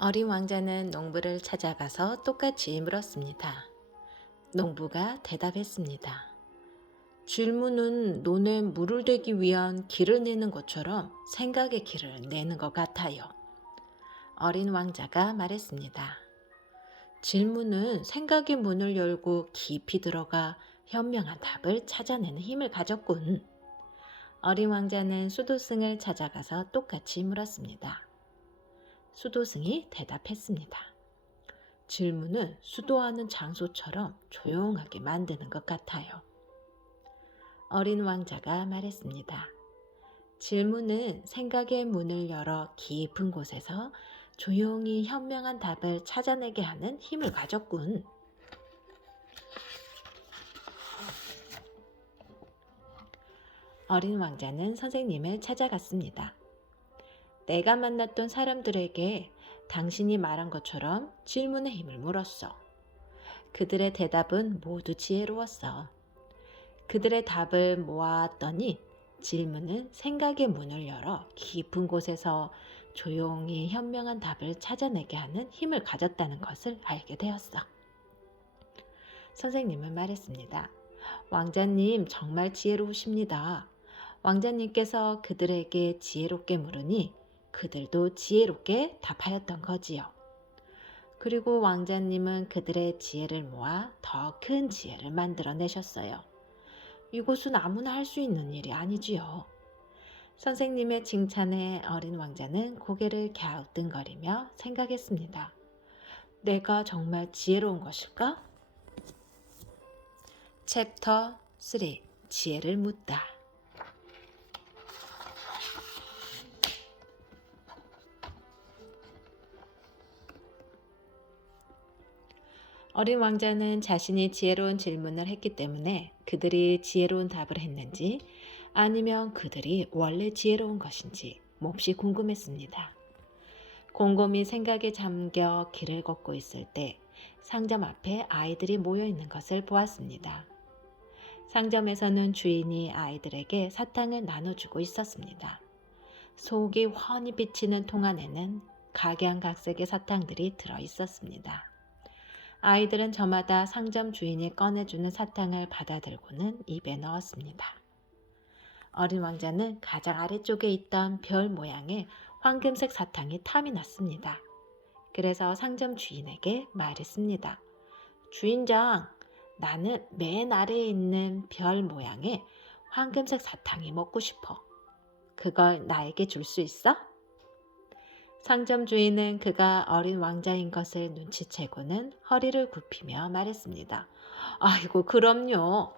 어린 왕자는 농부를 찾아가서 똑같이 물었습니다. 농부가 대답했습니다. 질문은 논에 물을 대기 위한 길을 내는 것처럼 생각의 길을 내는 것 같아요. 어린 왕자가 말했습니다. 질문은 생각의 문을 열고 깊이 들어가 현명한 답을 찾아내는 힘을 가졌군. 어린 왕자는 수도승을 찾아가서 똑같이 물었습니다. 수도승이 대답했습니다. 질문은 수도하는 장소처럼 조용하게 만드는 것 같아요. 어린 왕자가 말했습니다. 질문은 생각의 문을 열어 깊은 곳에서 조용히 현명한 답을 찾아내게 하는 힘을 가졌군. 어린 왕자는 선생님을 찾아갔습니다. 내가 만났던 사람들에게 당신이 말한 것처럼 질문의 힘을 물었어. 그들의 대답은 모두 지혜로웠어. 그들의 답을 모았더니 질문은 생각의 문을 열어 깊은 곳에서 조용히 현명한 답을 찾아내게 하는 힘을 가졌다는 것을 알게 되었어. 선생님은 말했습니다. 왕자님 정말 지혜로우십니다. 왕자님께서 그들에게 지혜롭게 물으니 그들도 지혜롭게 답하였던 거지요. 그리고 왕자님은 그들의 지혜를 모아 더 큰 지혜를 만들어내셨어요. 이것은 아무나 할 수 있는 일이 아니지요. 선생님의 칭찬에 어린 왕자는 고개를 갸우뚱거리며 생각했습니다. 내가 정말 지혜로운 것일까? 챕터 3 지혜를 묻다. 어린 왕자는 자신이 지혜로운 질문을 했기 때문에 그들이 지혜로운 답을 했는지 아니면 그들이 원래 지혜로운 것인지 몹시 궁금했습니다. 곰곰이 생각에 잠겨 길을 걷고 있을 때 상점 앞에 아이들이 모여 있는 것을 보았습니다. 상점에서는 주인이 아이들에게 사탕을 나눠주고 있었습니다. 속이 훤히 비치는 통 안에는 각양각색의 사탕들이 들어 있었습니다. 아이들은 저마다 상점 주인이 꺼내주는 사탕을 받아들고는 입에 넣었습니다. 어린 왕자는 가장 아래쪽에 있던 별 모양의 황금색 사탕이 탐이 났습니다. 그래서 상점 주인에게 말했습니다. 주인장, 나는 맨 아래에 있는 별 모양의 황금색 사탕이 먹고 싶어. 그걸 나에게 줄 수 있어? 상점 주인은 그가 어린 왕자인 것을 눈치채고는 허리를 굽히며 말했습니다. 아이고, 그럼요.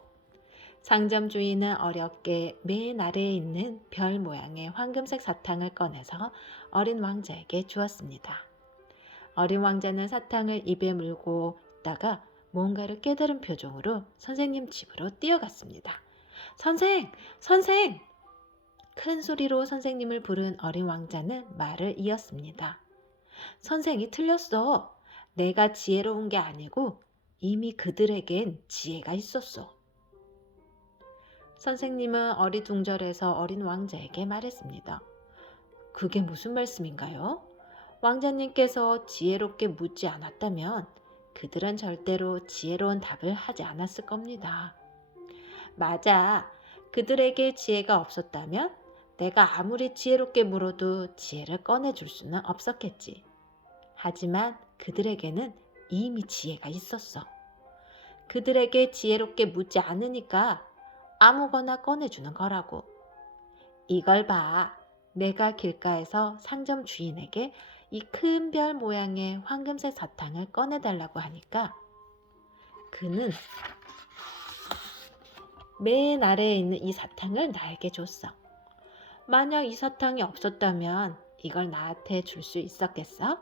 상점 주인은 어렵게 맨 아래에 있는 별 모양의 황금색 사탕을 꺼내서 어린 왕자에게 주었습니다. 어린 왕자는 사탕을 입에 물고 있다가 뭔가를 깨달은 표정으로 선생님 집으로 뛰어갔습니다. 선생! 선생! 큰 소리로 선생님을 부른 어린 왕자는 말을 이었습니다. 선생이 틀렸어. 내가 지혜로운 게 아니고 이미 그들에겐 지혜가 있었어. 선생님은 어리둥절해서 어린 왕자에게 말했습니다. 그게 무슨 말씀인가요? 왕자님께서 지혜롭게 묻지 않았다면 그들은 절대로 지혜로운 답을 하지 않았을 겁니다. 맞아. 그들에게 지혜가 없었다면 내가 아무리 지혜롭게 물어도 지혜를 꺼내줄 수는 없었겠지. 하지만 그들에게는 이미 지혜가 있었어. 그들에게 지혜롭게 묻지 않으니까 아무거나 꺼내주는 거라고. 이걸 봐. 내가 길가에서 상점 주인에게 이 큰 별 모양의 황금색 사탕을 꺼내달라고 하니까 그는 맨 아래에 있는 이 사탕을 나에게 줬어. 만약 이 사탕이 없었다면 이걸 나한테 줄 수 있었겠어?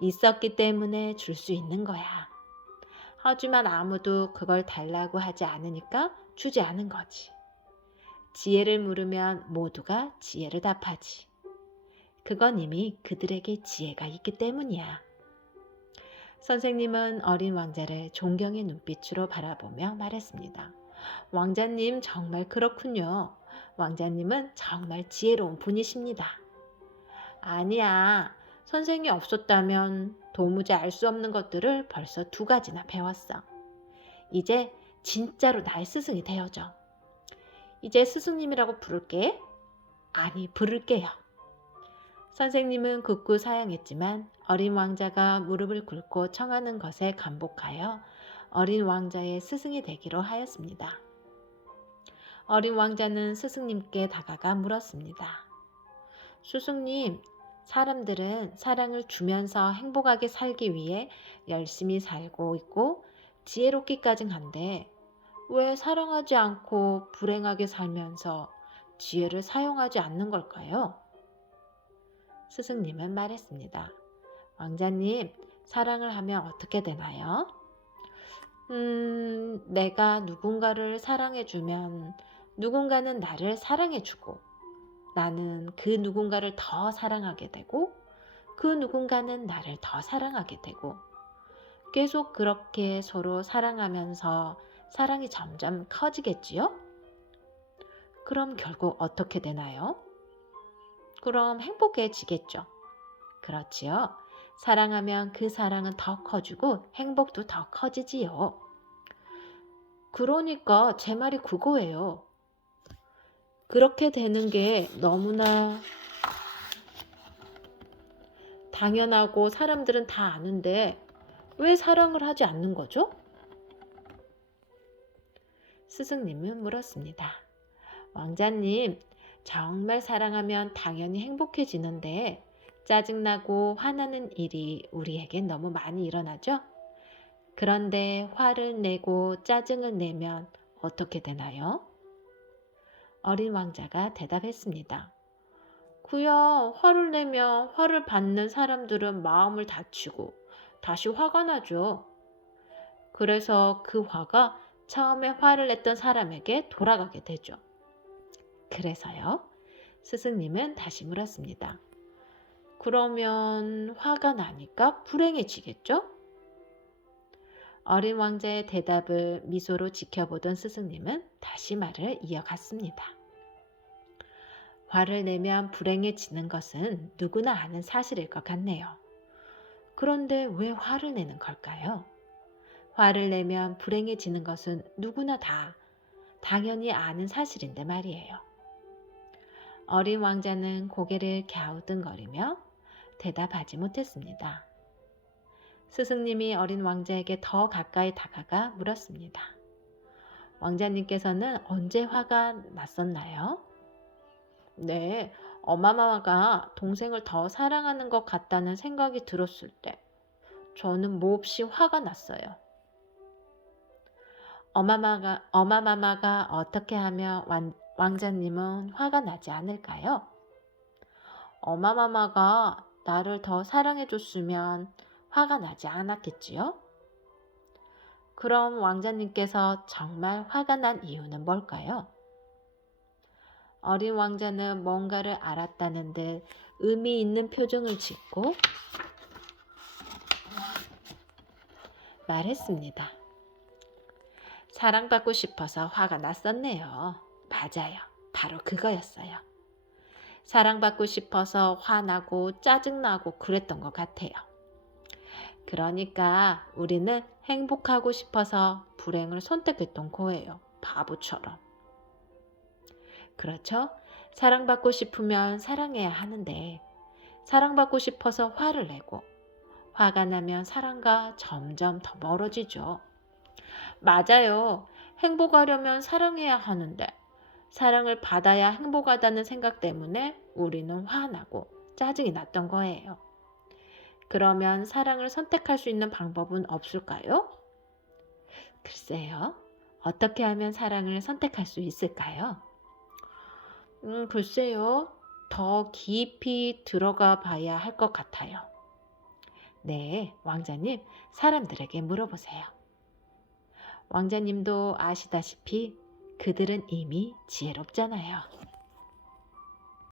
있었기 때문에 줄 수 있는 거야. 하지만 아무도 그걸 달라고 하지 않으니까 주지 않은 거지. 지혜를 물으면 모두가 지혜를 답하지. 그건 이미 그들에게 지혜가 있기 때문이야. 선생님은 어린 왕자를 존경의 눈빛으로 바라보며 말했습니다. 왕자님 정말 그렇군요. 왕자님은 정말 지혜로운 분이십니다. 아니야. 선생이 없었다면 도무지 알 수 없는 것들을 벌써 2가지나 배웠어. 이제 진짜로 나의 스승이 되어줘. 이제 스승님이라고 부를게. 아니, 부를게요. 선생님은 굳고 사양했지만 어린 왕자가 무릎을 꿇고 청하는 것에 감복하여 어린 왕자의 스승이 되기로 하였습니다. 어린 왕자는 스승님께 다가가 물었습니다. 스승님, 사람들은 사랑을 주면서 행복하게 살기 위해 열심히 살고 있고 지혜롭기까지 한데 왜 사랑하지 않고 불행하게 살면서 지혜를 사용하지 않는 걸까요? 스승님은 말했습니다. 왕자님, 사랑을 하면 어떻게 되나요? 내가 누군가를 사랑해주면 누군가는 나를 사랑해주고 나는 그 누군가를 더 사랑하게 되고 그 누군가는 나를 더 사랑하게 되고 계속 그렇게 서로 사랑하면서 사랑이 점점 커지겠지요? 그럼 결국 어떻게 되나요? 그럼 행복해지겠죠. 그렇지요. 사랑하면 그 사랑은 더 커지고 행복도 더 커지지요. 그러니까 제 말이 그거예요. 그렇게 되는 게 너무나 당연하고 사람들은 다 아는데 왜 사랑을 하지 않는 거죠? 스승님은 물었습니다. 왕자님, 정말 사랑하면 당연히 행복해지는데 짜증나고 화나는 일이 우리에겐 너무 많이 일어나죠? 그런데 화를 내고 짜증을 내면 어떻게 되나요? 어린 왕자가 대답했습니다. 그야 화를 내면 화를 받는 사람들은 마음을 다치고 다시 화가 나죠. 그래서 그 화가 처음에 화를 냈던 사람에게 돌아가게 되죠. 그래서요? 스승님은 다시 물었습니다. 그러면 화가 나니까 불행해지겠죠? 어린 왕자의 대답을 미소로 지켜보던 스승님은 다시 말을 이어갔습니다. 화를 내면 불행해지는 것은 누구나 아는 사실일 것 같네요. 그런데 왜 화를 내는 걸까요? 화를 내면 불행해지는 것은 누구나 다 당연히 아는 사실인데 말이에요. 어린 왕자는 고개를 갸우뚱거리며 대답하지 못했습니다. 스승님이 어린 왕자에게 더 가까이 다가가 물었습니다. 왕자님께서는 언제 화가 났었나요? 네, 엄마가 동생을 더 사랑하는 것 같다는 생각이 들었을 때 저는 몹시 화가 났어요. 엄마마마가 어떻게 하면 왕자님은 화가 나지 않을까요? 엄마마마가 나를 더 사랑해줬으면 화가 나지 않았겠지요? 그럼 왕자님께서 정말 화가 난 이유는 뭘까요? 어린 왕자는 뭔가를 알았다는 듯 의미 있는 표정을 짓고 말했습니다. 사랑받고 싶어서 화가 났었네요. 맞아요. 바로 그거였어요. 사랑받고 싶어서 화나고 짜증나고 그랬던 것 같아요. 그러니까 우리는 행복하고 싶어서 불행을 선택했던 거예요. 바보처럼. 그렇죠? 사랑받고 싶으면 사랑해야 하는데 사랑받고 싶어서 화를 내고 화가 나면 사랑과 점점 더 멀어지죠. 맞아요. 행복하려면 사랑해야 하는데 사랑을 받아야 행복하다는 생각 때문에 우리는 화나고 짜증이 났던 거예요. 그러면 사랑을 선택할 수 있는 방법은 없을까요? 글쎄요. 어떻게 하면 사랑을 선택할 수 있을까요? 글쎄요. 더 깊이 들어가 봐야 할 것 같아요. 네, 왕자님, 사람들에게 물어보세요. 왕자님도 아시다시피 그들은 이미 지혜롭잖아요.